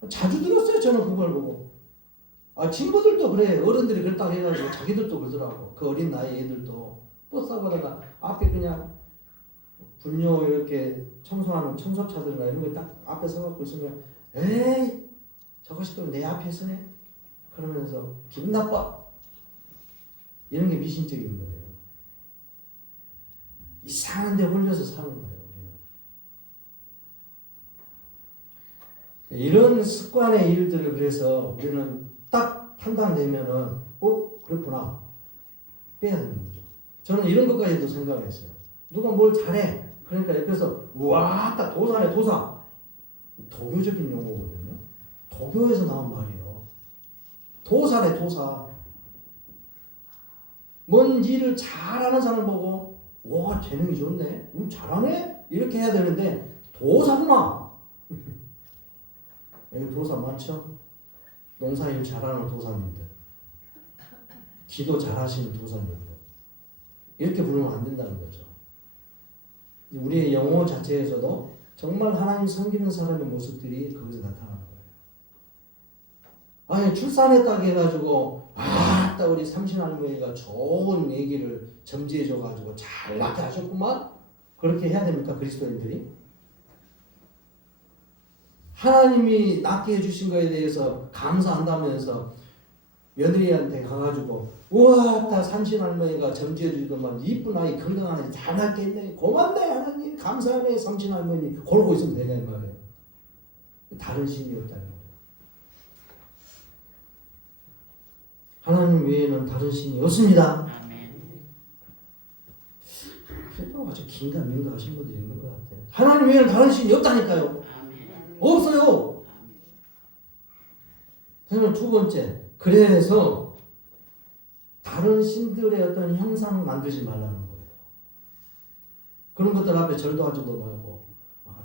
자주 들었어요. 저는 그걸 보고. 아 친구들도 그래. 어른들이 그랬다고 해가지고 자기들도 그러더라고. 그 어린 나이 애들도 버스 타고 가다가 앞에 그냥 분뇨 이렇게 청소하는 청소차들이나 이런 거 딱 앞에 서갖고 있으면 에이 저것이 또 내 앞에 서네 그러면서 기분 나빠 이런 게 미신적인 거예요. 이상한 데 홀려서 사는 거예요. 우리는. 이런 습관의 일들을 그래서 우리는 딱 판단되면은 그렇구나 빼야 되는 거죠. 저는 이런 것까지도 생각을 했어요. 누가 뭘 잘해 그러니까 옆에서 우와 딱 도사네 도사 도교적인 용어거든요. 도교에서 나온 말이에요. 도사네 도사. 뭔 일을 잘하는 사람 보고 와 재능이 좋네 잘하네 이렇게 해야 되는데 도사구나. 여기 도사 많죠? 농사일 잘하는 도사님들 기도 잘하시는 도사님들 이렇게 부르면 안 된다는 거죠. 우리의 영어 자체에서도 정말 하나님 섬기는 사람의 모습들이 거기서 나타나는 거예요. 아니 출산했다고 해가지고 딱 우리 삼신 할머니가 좋은 얘기를 점지해줘가지고 잘 낳게 하셨구만. 그렇게 해야 됩니까 그리스도인들이? 하나님이 낳게 해주신 것에 대해서 감사한다면서 며느리한테 가가지고 우와 다 삼신 할머니가 점지해주더만 이쁜 아이 건강한 아이 잘 낳겠네 고맙네 하나님 감사하네 삼신 할머니 그러고 있으면 되냐 이 말이에요. 다른 신이 없다는 거예요. 하나님 외에는 다른 신이 없습니다. 그래도 아주 긴가 민가 하신 분들이 있는 것 같아요. 하나님 외에는 다른 신이 없다니까요. 없어요. 그러면 두 번째 그래서 다른 신들의 어떤 형상을 만들지 말라는 거예요. 그런 것들 앞에 절도 하지도 말고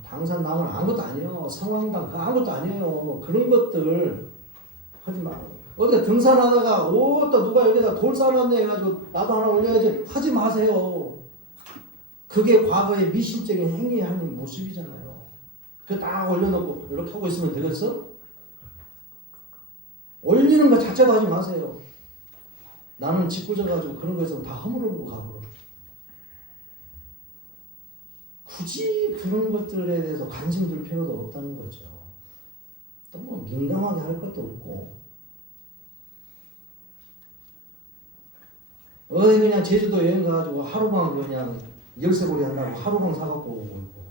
당산나무는 아무것도 아니에요. 성황당 아무것도 아니에요. 그런 것들 하지 말고 어디 등산하다가 또 누가 여기다 돌 쌓아놨네 해가지고 나도 하나 올려야지 하지 마세요. 그게 과거의 미신적인 행위하는 모습이잖아요. 그거 딱 올려놓고 이렇게 하고 있으면 되겠어? 올리는 것 자체도 하지 마세요. 나는 짓궂어가지고 그런 거에서 다 허물고 가고 굳이 그런 것들에 대해서 관심 둘 필요도 없다는 거죠. 또 뭐 민감하게 할 것도 없고 그냥 제주도 여행 가가지고 하루방 그냥 열쇠고리 한다고 하루방 사갖고 오고 있고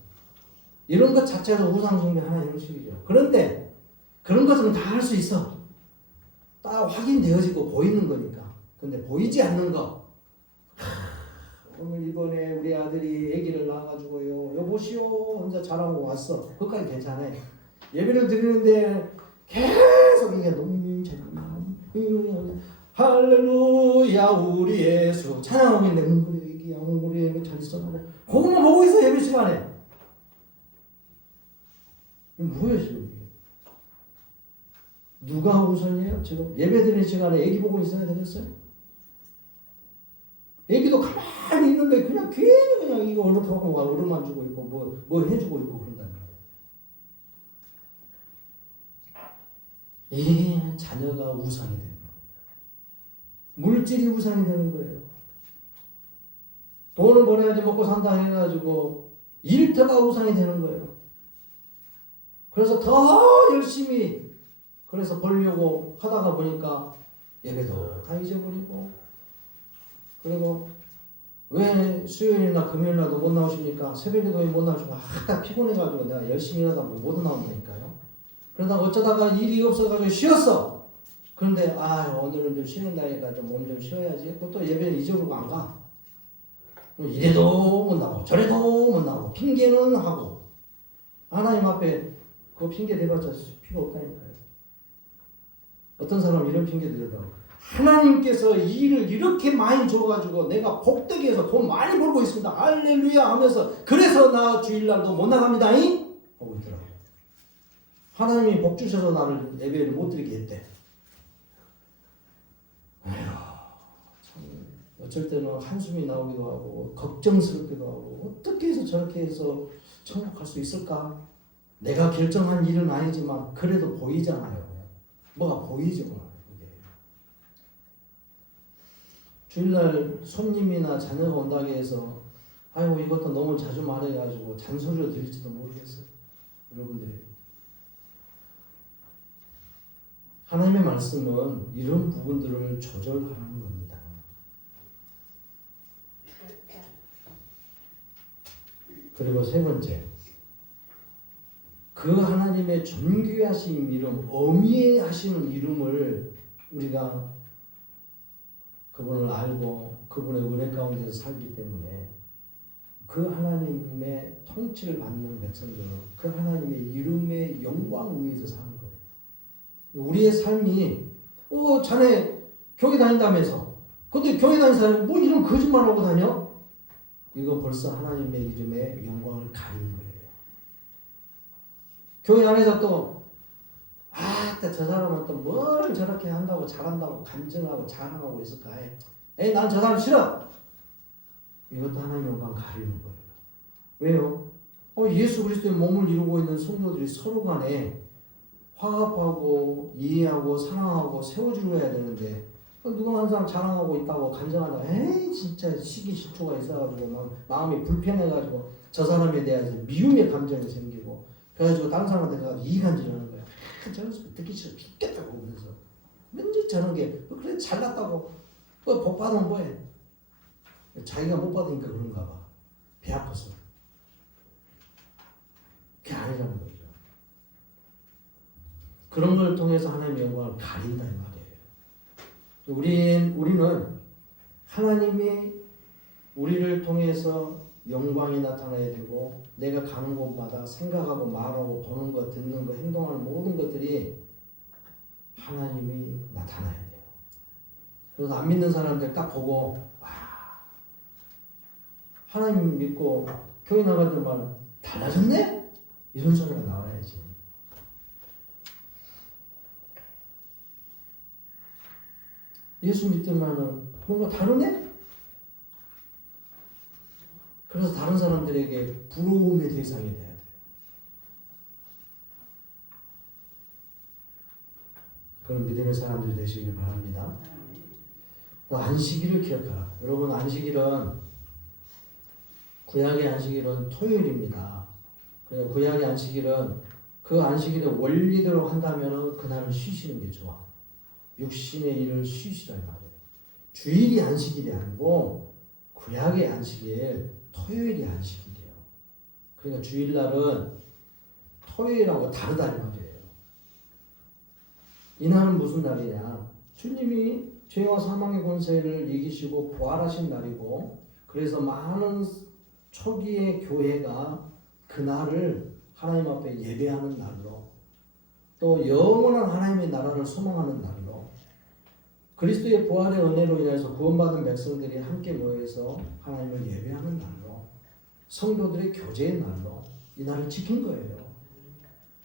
이런 것 자체도 우상숭배 하나의 형식이죠. 그런데 그런 것은 다 할 수 있어. 딱 확인되어지고 보이는 거니까. 근데 보이지 않는 거. 오늘 이번에 우리 아들이 아기를 낳아가지고요. 여보시오 혼자 자라고 왔어. 그것까지 괜찮아. 예배를 드리는데 계속 이게 너무 재밌나. 할렐루야 우리 예수 찬양하고 있는데 우리 애기야 우리 애기 잘 있어라고 그것만 보고 있어 예배 시간에. 이게 뭐예요? 누가 우선이에요? 지금 예배드리는 시간에 애기 보고 있어야 되겠어요? 애기도 가만히 있는데 그냥 괜히 그냥 이거 얼룩 하고 얼룩만 주고 있고 뭐 해주고 있고 그런다는 거예요. 이게 자녀가 우상이 되는 거예요. 물질이 우상이 되는 거예요. 돈을 벌어야지 먹고 산다 해가지고 일터가 우상이 되는 거예요. 그래서 더 열심히 그래서 벌려고 하다가 보니까 예배도 다 잊어버리고 그리고 왜 수요일이나 금요일날도 못 나오십니까? 새벽에도 못 나오시고 다 피곤해가지고 내가 열심히 일하다 보니 못 나온다니까요. 그러다가 어쩌다가 일이 없어가지고 쉬었어. 그런데 오늘은 좀 쉬는 날이니까 좀 몸 좀 쉬어야지. 그것도 예배는 잊어버리고 안 가. 이래도 못 나오고 저래도 못 나오고 핑계는 하고 하나님 앞에 그 핑계 대봤자 필요 없다니까요. 어떤 사람은 이런 핑계 대더라고. 하나님께서 일을 이렇게 많이 줘가지고 내가 복되게 해서 돈 많이 벌고 있습니다. 할렐루야 하면서 그래서 나 주일날도 못 나갑니다. 하고 있더라고요. 하나님이 복 주셔서 나를 예배를 못 드리게 했대. 아휴, 참 어쩔 때는 한숨이 나오기도 하고 걱정스럽기도 하고 어떻게 해서 저렇게 해서 천국 갈 수 있을까? 내가 결정한 일은 아니지만 그래도 보이잖아요. 뭐가 보이죠. 주일날 손님이나 자녀가 온다고 해서 아이고 이것도 너무 자주 말해가지고 잔소리로 들릴지도 모르겠어요. 여러분들이 하나님의 말씀은 이런 부분들을 조절하는 겁니다. 그리고 세 번째, 그 하나님의 존귀하신 이름, 어미하시는 이름을 우리가 그분을 알고 그분의 은혜 가운데서 살기 때문에 그 하나님의 통치를 받는 백성들은 그 하나님의 이름의 영광 위에서 사는 거예요. 우리의 삶이 자네 교회 다닌다면서 근데 교회 다니는 사람이 뭐 이런 거짓말하고 다녀? 이건 벌써 하나님의 이름의 영광을 가린 거예요. 교회 안에서 또 저 사람은 또 뭘 저렇게 한다고 잘한다고 간증하고 자랑하고 있을까? 난 저 사람 싫어. 이것도 하나님의 영광 가리는 거예요. 왜요? 예수 그리스도의 몸을 이루고 있는 성도들이 서로 간에 화합하고 이해하고 사랑하고 세워주어야 되는데 누가 항상 자랑하고 있다고 간증하다가 진짜 시기시초가 있어가지고 마음이 불편해가지고 저 사람에 대한 미움의 감정이 생기고 그래가지고 다른 사람한테 가서 이간질하는 거야. 저런 소리 듣기 싫어 죽겠다고 그러면서 왠지 저런 게 그래 잘났다고 복 받으면 뭐해? 자기가 못 받으니까 그런가 봐. 배 아파서. 그게 아니라는 거죠. 그런 걸 통해서 하나님의 영광을 가린다 이 말이에요. 우리는 하나님이 우리를 통해서 영광이 나타나야 되고 내가 가는 곳마다 생각하고 말하고 보는 것, 듣는 것, 행동하는 모든 것들이 하나님이 나타나야 돼요. 그래서 안 믿는 사람들 딱 보고 하나님 믿고 교회 나가더만 달라졌네? 이런 소리가 나와야지. 예수 믿더만은 뭔가 다르네? 그래서 다른 사람들에게 부러움의 대상이 돼야 돼요. 그런 믿음의 사람들이 되시길 바랍니다. 안식일을 기억하라. 여러분 안식일은 구약의 안식일은 토요일입니다. 그리고 구약의 안식일은 그 안식일의 원리대로 한다면 그날은 쉬시는 게 좋아. 육신의 일을 쉬시라 말이에요. 주일이 안식일이 아니고 구약의 안식일 토요일이 안식일이에요. 그러니까 주일날은 토요일하고 다르다 이 말이에요. 이날은 무슨 날이냐? 주님이 죄와 사망의 권세를 이기시고 부활하신 날이고 그래서 많은 초기의 교회가 그날을 하나님 앞에 예배하는 날로 또 영원한 하나님의 나라를 소망하는 날로 그리스도의 부활의 은혜로 인해서 구원받은 백성들이 함께 모여서 하나님을 예배하는 날로 성도들의 교제의 날로 이 날을 지킨 거예요.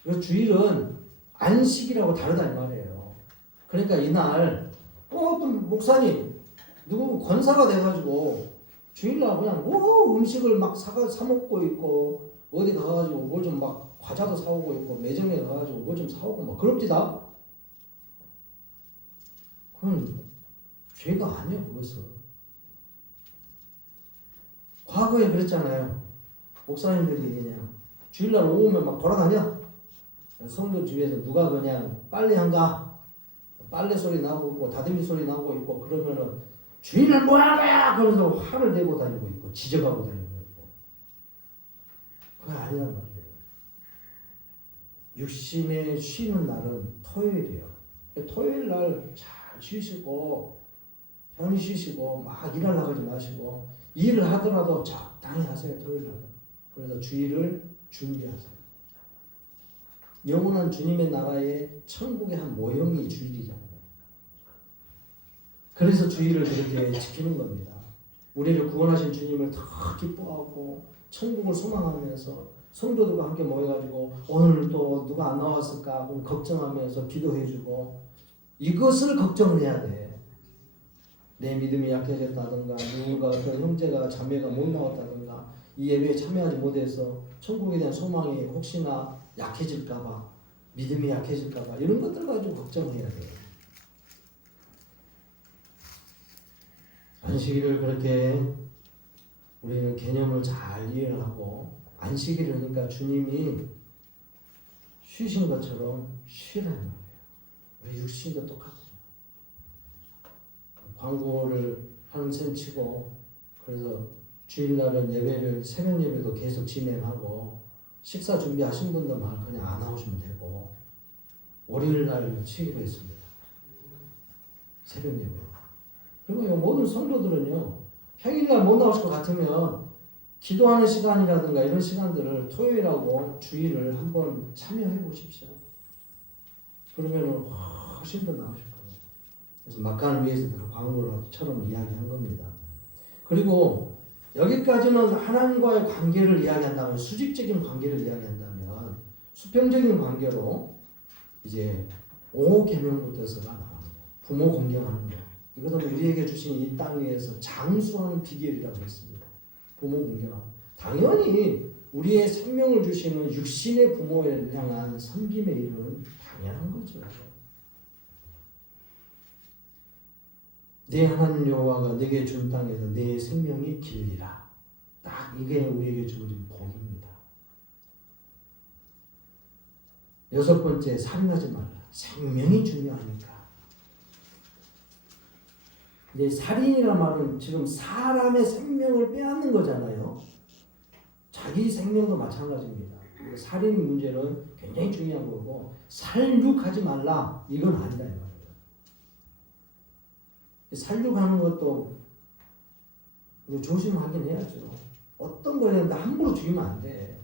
그래서 주일은 안식이라고 다르다 이 말이에요. 그러니까 이날 또 목사님 누구 권사가 돼가지고 주일날 그냥 음식을 막 사 먹고 있고 어디 가가지고 뭘 좀 막 과자도 사오고 있고 매점에 가가지고 뭘 좀 사오고 막 그럽디다. 그건 죄가 아니야 그것은. 과거에 그랬잖아요. 목사님들이 그냥 주일날 오후면 막 돌아다녀. 성도 집에서 누가 그냥 빨래한가 빨래 소리 나고 있고 다듬이 소리 나고 있고 그러면은 주인을 뭐하는 거야? 그러면서 화를 내고 다니고 있고 지적하고 다니고 있고. 그게 아니란 말이에요. 육신의 쉬는 날은 토요일이에요. 토요일 날 잘 쉬시고 편히 쉬시고 막 일을 나가지 마시고 일을 하더라도 적당히 하세요. 토요일 날. 그래서 주일을 준비하세요. 영원한 주님의 나라의 천국의 한 모형이 주일이잖아요. 그래서 주일을 그렇게 지키는 겁니다. 우리를 구원하신 주님을 더 기뻐하고 천국을 소망하면서 성도들과 함께 모여가지고 오늘 또 누가 안 나왔을까 걱정하면서 기도해주고 이것을 걱정을 해야 돼. 내 믿음이 약해졌다든가 누군가 어떤 형제가 자매가 못 나왔다든가 이 예배에 참여하지 못해서 천국에 대한 소망이 혹시나 약해질까봐 믿음이 약해질까봐 이런 것들 가지고 걱정해야 돼요. 안식일을 그렇게 우리는 개념을 잘 이해를 하고 안식일을 하니까 주님이 쉬신 것처럼 쉬라는 거예요. 우리 육신도 똑같아요. 광고를 하는 셈 치고 그래서 주일날은 예배를 새벽 예배도 계속 진행하고 식사 준비하신 분들만 그냥 안 나오시면 되고 월요일날 치기로 했습니다. 새벽 예배. 그리고 모든 성도들은요 평일날 못 나오실 것 같으면 기도하는 시간이라든가 이런 시간들을 토요일하고 주일을 한번 참여해 보십시오. 그러면은 훨씬 더 나으실 겁니다. 그래서 막간을 위해서 광고처럼 이야기한 겁니다. 그리고 여기까지는 하나님과의 관계를 이야기한다면 수직적인 관계를 이야기한다면 수평적인 관계로 이제 5계명부터서가 나옵니다. 부모 공경하는 것. 이것은 우리에게 주신 이 땅 위에서 장수하는 비결이라고 했습니다. 부모 공경하고 당연히 우리의 생명을 주시는 육신의 부모에 향한 섬김의 일은 당연한 거죠. 내 하나님 여호와가 내게 준 땅에서 내 생명이 길리라. 딱 이게 우리에게 주어진 복입니다. 6번째, 살인하지 말라. 생명이 중요하니까. 근데 살인이라는 말은 지금 사람의 생명을 빼앗는 거잖아요. 자기 생명도 마찬가지입니다. 살인 문제는 굉장히 중요한 거고 살육하지 말라 이건 아니다 이 말이에요. 살육하는 것도 조심하긴 해야죠. 어떤 거였는데 함부로 죽이면 안 돼.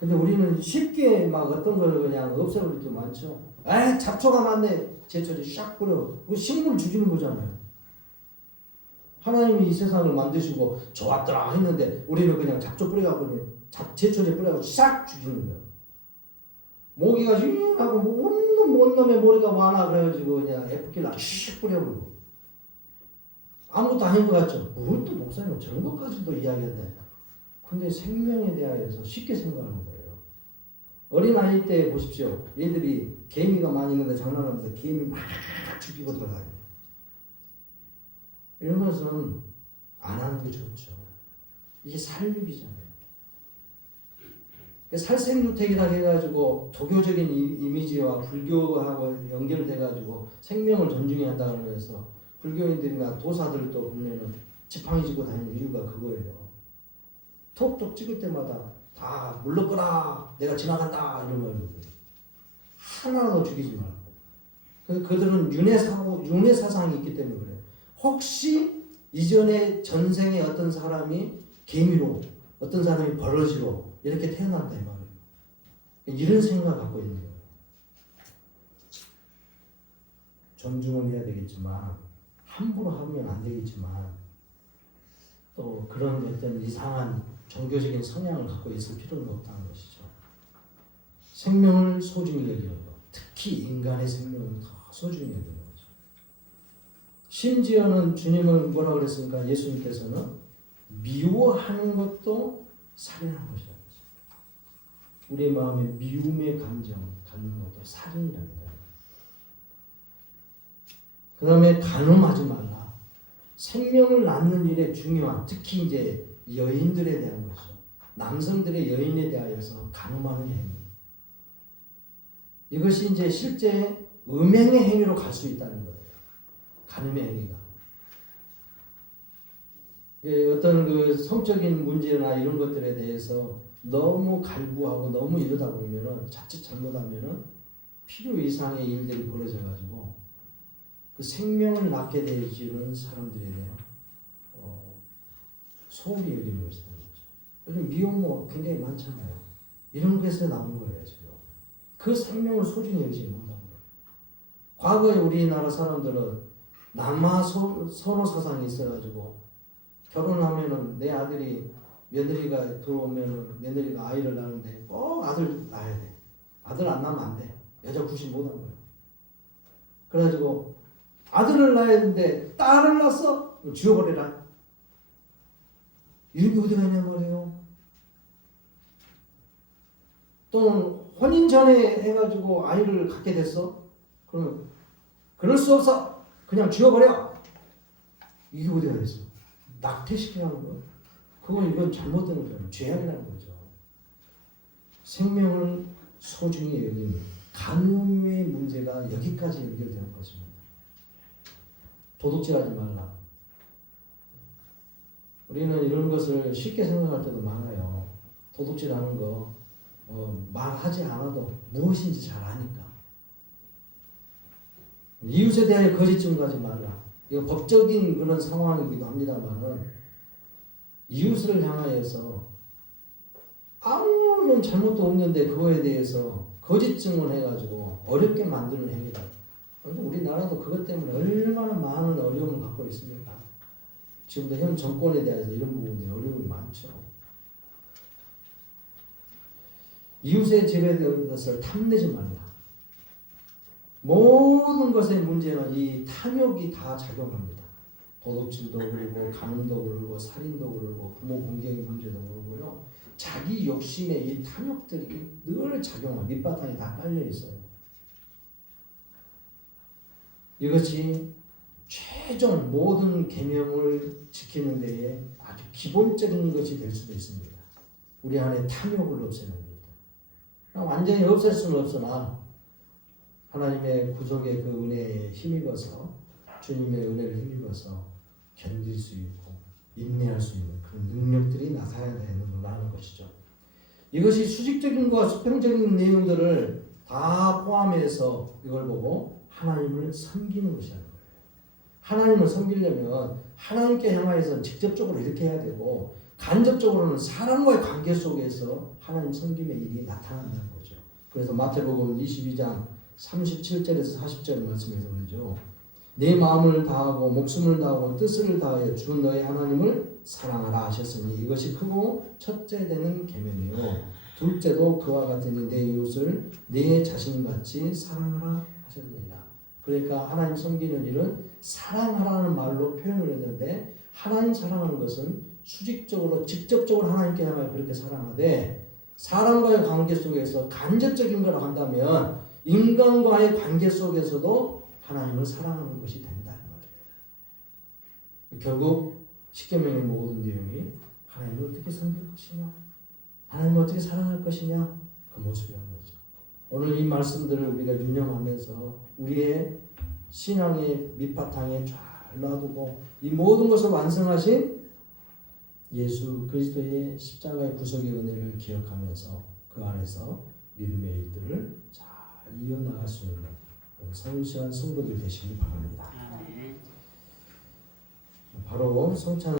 근데 우리는 쉽게 막 어떤 걸 그냥 없애버릴 때 많죠. 에이 잡초가 많네. 제철에 샥 뿌려. 식물 죽이는 거잖아요. 하나님이 이 세상을 만드시고 좋았더라 했는데 우리는 그냥 잡초 뿌려갖고 제철에 뿌려갖고 싹 죽이는 거예요. 모기가 윙하고 온 놈의 머리가 많아 그래가지고 그냥 에프킬라 슉 뿌려버리고 아무것도 아닌 것 같죠. 뭘 또 목사님은 저런 것까지도 이야기했네. 근데 생명에 대하여서 쉽게 생각하는 거예요. 어린아이 때 보십시오. 얘들이 개미가 많이 있는데 장난하면서 개미 막 죽이고 들어가요. 이런 것은 안 하는 게 좋죠. 이게 살육이잖아요. 살생유택이라 해가지고 도교적인 이미지와 불교하고 연결돼가지고 생명을 존중해야 한다고 하면서 불교인들이나 도사들도 보면은 지팡이 짚고 다니는 이유가 그거예요. 톡톡 찍을 때마다 다 물러거라 내가 지나간다 이런 말로 하나라도 죽이지 말고. 그들은 윤회 사상이 있기 때문에 그래요. 혹시 이전에 전생에 어떤 사람이 개미로 어떤 사람이 버러지로 이렇게 태어난다 이 말이에요. 이런 생각을 갖고 있는 거예요. 존중을 해야 되겠지만 함부로 하면 안 되겠지만 또 그런 어떤 이상한 종교적인 성향을 갖고 있을 필요는 없다는 것이죠. 생명을 소중히 여기는 것, 특히 인간의 생명을 더 소중히 여기는 거죠. 심지어는 주님은 뭐라고 그랬습니까? 예수님께서는 미워하는 것도 살인하는 것이다. 우리 마음에 미움의 감정 갖는 것도 살인이랍니다. 그 다음에 간음하지 말라. 생명을 낳는 일에 중요한 특히 이제 여인들에 대한 것이죠. 남성들의 여인에 대하여서 간음하는 행위. 이것이 이제 실제 음행의 행위로 갈 수 있다는 거예요. 간음의 행위가. 어떤 그 성적인 문제나 이런 것들에 대해서 너무 갈구하고 너무 이러다 보면은 자칫 잘못하면은 필요 이상의 일들이 벌어져 가지고 그 생명을 낳게 되어지는 사람들에 대한 소홀히 여기는 것이 되는 거죠. 요즘 미혼모 굉장히 많잖아요. 이런 것에서 나온 거예요 지금. 그 생명을 소중히 여기지 못하는 거예요. 과거에 우리나라 사람들은 남아 선호 사상이 있어가지고 결혼하면은 내 아들이 며느리가 들어오면은 며느리가 아이를 낳는데 꼭 아들 낳아야 돼. 아들 안 낳으면 안 돼. 여자 구실 못한 거예요. 그래가지고 아들을 낳아야 되는데 딸을 낳았어? 죽여버리라. 이런 게 어디 가냐 말이에요. 또는 혼인 전에 해가지고 아이를 갖게 됐어? 그러면 그럴 수 없어. 그냥 죽여버려. 이게 어디 가겠어? 낙태시키라는 거예요. 이건 잘못된 거죠. 죄악이라는 거죠. 생명을 소중히 여기는 간음의 문제가 여기까지 연결되는 것입니다. 도둑질하지 말라. 우리는 이런 것을 쉽게 생각할 때도 많아요. 도둑질하는 거 말하지 않아도 무엇인지 잘 아니까. 이웃에 대하여 거짓 증거하지 말라. 이거 법적인 그런 상황이기도 합니다만은 이웃을 향하여서 아무런 잘못도 없는데 그거에 대해서 거짓 증언해가지고 어렵게 만드는 행위다. 우리나라도 그것 때문에 얼마나 많은 어려움을 갖고 있습니까? 지금도 현 정권에 대해서 이런 부분들이 어려움이 많죠. 이웃의 집에 대한 것을 탐내지 말라. 모든 것의 문제는 이 탐욕이 다 작용합니다. 도둑질도 그러고 간음도 그러고 살인도 그러고 부모 공경의 문제도 그러고요. 자기 욕심의 이 탐욕들이 늘 작용하고 밑바탕에 다 깔려 있어요. 이것이 최종 모든 계명을 지키는 데에 아주 기본적인 것이 될 수도 있습니다. 우리 안에 탐욕을 없애는 것. 완전히 없앨 수는 없으나 하나님의 구속의 그 은혜에 힘입어서 주님의 은혜를 힘입어서 견딜 수 있고 인내할 수 있는 그런 능력들이 나타나야 되는 것이죠. 이것이 수직적인 것과 수평적인 내용들을 다 포함해서 이걸 보고 하나님을 섬기는 것이라는 거예요. 하나님을 섬기려면 하나님께 향하여서 직접적으로 이렇게 해야 되고 간접적으로는 사람과의 관계 속에서 하나님 섬김의 일이 나타난다는 거죠. 그래서 마태복음 22장 37절에서 40절 말씀에서 그러죠. 내 마음을 다하고 목숨을 다하고 뜻을 다하여 주 너의 하나님을 사랑하라 하셨으니 이것이 크고 첫째 되는 계명이요 둘째도 그와 같으니 내 이웃을 내 자신같이 사랑하라 하셨느니라. 그러니까 하나님 섬기는 일은 사랑하라는 말로 표현을 했는데 하나님 사랑하는 것은 수직적으로 직접적으로 하나님께 향하여 그렇게 사랑하되 사람과의 관계 속에서 간접적인 걸 한다면 인간과의 관계 속에서도 하나님을 사랑하는 것이 된다는 말이에요. 결국 십계명의 모든 내용이 하나님을 어떻게 섬길 것이냐, 하나님을 어떻게 사랑할 것이냐 그 모습이라는 거죠. 오늘 이 말씀들을 우리가 유념하면서 우리의 신앙의 밑바탕에 잘 놔두고 이 모든 것을 완성하신 예수 그리스도의 십자가의 구속의 은혜를 기억하면서 그 안에서 믿음의 일들을 잘 이어나갈 수 있는 성실한 성도들 되시기 바랍니다. 바로 성찬